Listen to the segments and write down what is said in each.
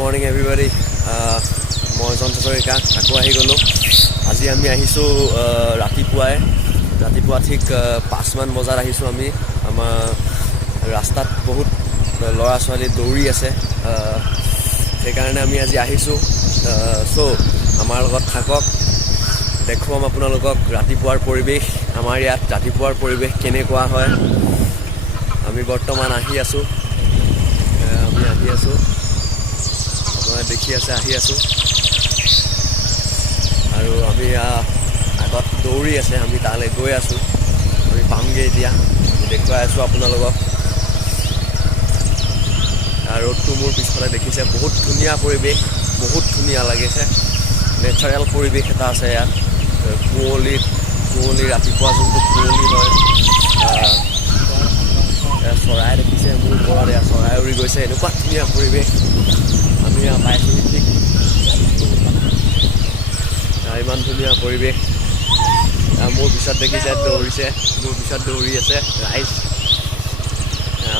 Morning everybody. মই জন্ত্ৰ হাজৰিকা আকৌ আহি গ'লোঁ। আজি আমি আহিছোঁ ৰাতিপুৱা ঠিক 5মান বজাত আহিছোঁ আমি। আমাৰ ৰাস্তাত বহুত ল'ৰা ছোৱালী দৌৰি আছে, সেইকাৰণে আমি আজি আহিছোঁ। চ' আমাৰ লগত থাকক, দেখুৱাম আপোনালোকক ৰাতিপুৱাৰ পৰিৱেশ। আমাৰ ইয়াত ৰাতিপুৱাৰ পৰিৱেশ কেনেকুৱা হয়। আমি বৰ্তমান আহি আছোঁ, আপোনালোকে দেখি আছে, আহি আছোঁ। আৰু আমি আগত দৌৰি আছে, আমি তালৈ গৈ আছোঁ। আমি পামগৈ এতিয়া, আমি দেখুৱাই আছোঁ আপোনালোকক। ৰ'দটো মোৰ পিছফালে দেখিছে, বহুত ধুনীয়া পৰিৱেশ, বহুত ধুনীয়া লাগিছে। নেচাৰেল পৰিৱেশ এটা আছে ইয়াত। কুঁৱলী ৰাতিপুৱা যোনটো কুঁৱলী হয়, চৰাই দেখিছে মোৰ ওপৰত, এয়া চৰাই উৰি গৈছে। এনেকুৱা ধুনীয়া পৰিৱেশ আমি পাইছোঁহি ঠিক। ইমান ধুনীয়া পৰিৱেশ। মোৰ পিছত দেখিছে দৌৰিছে, মোৰ পিছত দৌৰি আছে ৰাইজ,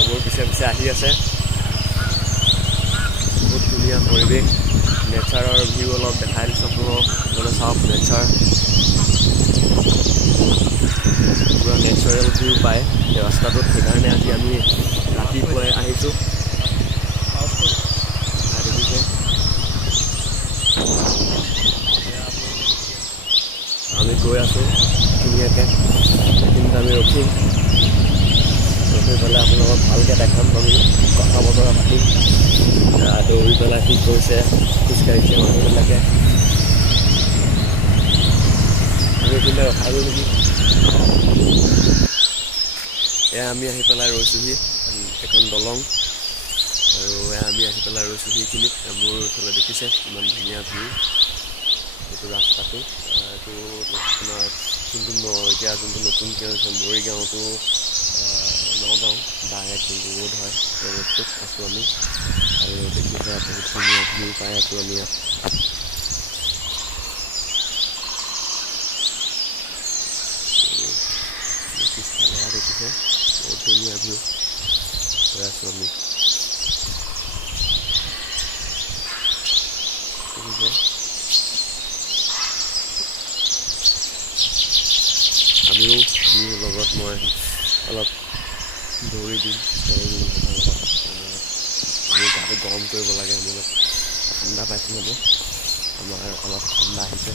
মোৰ পিছে আহি আছে। বহুত ধুনীয়া পৰিৱেশ, নেচাৰৰ ভিউ অলপ দেখাই দিছোঁ আপোনালোকক। মানে চাওক, নেচাৰ পূৰা নেচাৰেল ভিউ পায় ৰাস্তাটোত। সেইকাৰণে আজি আমি ৰাতিপুৱাই আহিছোঁ। দেখিছে, আমি গৈ আছোঁ ধুনীয়াকৈ। এইখিনিত আমি ৰখি পেলাই আপোনালোকক ভালকৈ দেখাম। আমি কথা বতৰা পাতিম। দৌৰি পেলাই কি কৰিছে, খোজকাঢ়িছে মানুহবিলাকে। আমি এইখিনিতে ৰখালোঁ নেকি। এয়া আমি আহি পেলাই ৰৈছোঁহি, এখন দলং। আৰু আমি আহি পেলাই ৰৈছোঁহি এইখিনিত। মোৰ এইফালে দেখিছে ইমান ধুনীয়া ভিউ। এইটো ৰাস্তাটো, এইটো আপোনাৰ এতিয়া যোনটো নতুনকৈ হৈছে মৰিগাঁওটো নগাঁও ডাইৰেক্ট যোনটো ৰোড হয়, সেই ৰোডটোত আছোঁ আমি। আৰু দেখিছে বহুত ধুনীয়া ভিউ পাই আছোঁ আমি ইয়াত। পিছফালে দেখিছে বহুত ধুনীয়া ভিউ গৈ আছোঁ আমি। দেখিছে, আমিও লগত মই অলপ দৌৰি দিম, আমি গাটো গৰম কৰিব লাগে। আমি অলপ ঠাণ্ডা পাইছোঁ মানে, আমাৰ অলপ ঠাণ্ডা আহিছে।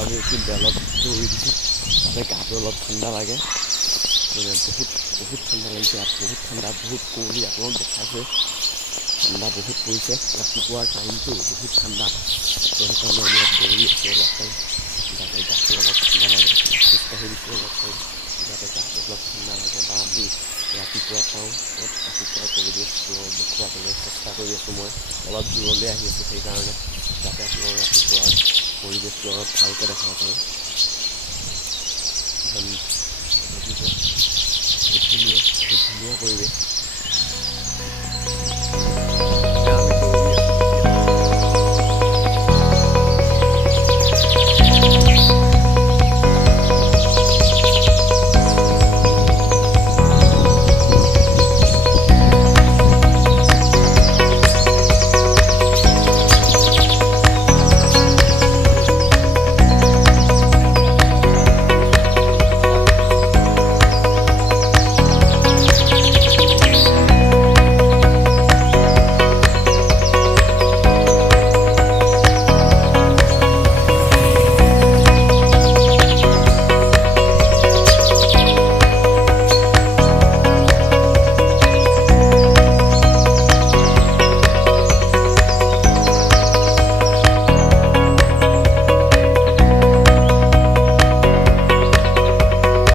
আমি এইখিনিতে অলপ দৌৰি দিছোঁ, তাতে গাটো অলপ ঠাণ্ডা লাগে। মানে বহুত ঠাণ্ডা লাগিছে ইয়াত, বহুত ঠাণ্ডা, বহুত কুঁৱলী। আপোনালোক দেখাইছে, ঠাণ্ডা বহুত পৰিছে। ৰাতিপুৱাৰ টাইমটো বহুত ঠাণ্ডা, ত' সেইকাৰণে আমি ইয়াত দৌৰি আছোঁ অলপ টাইম, যাতে গাটো অলপ ঠাণ্ডা লাগে। খোজকাঢ়ি দিছোঁ অলপ টাইম, যাতে গাটো অলপ ঠাণ্ডা লাগে। বা আমি ৰাতিপুৱা পাওঁ, ৰাতিপুৱাৰ পৰিৱেশটো দেখুৱাবলৈ চেষ্টা কৰি আছোঁ। মই অলপ দূৰলৈ আহি আছোঁ সেইকাৰণে, যাতে আপোনালোকৰ ৰাতিপুৱাৰ পৰিৱেশটো অলপ ভালকৈ দেখাব পাৰোঁ। বহুত ধুনীয়া পৰিৱেশ।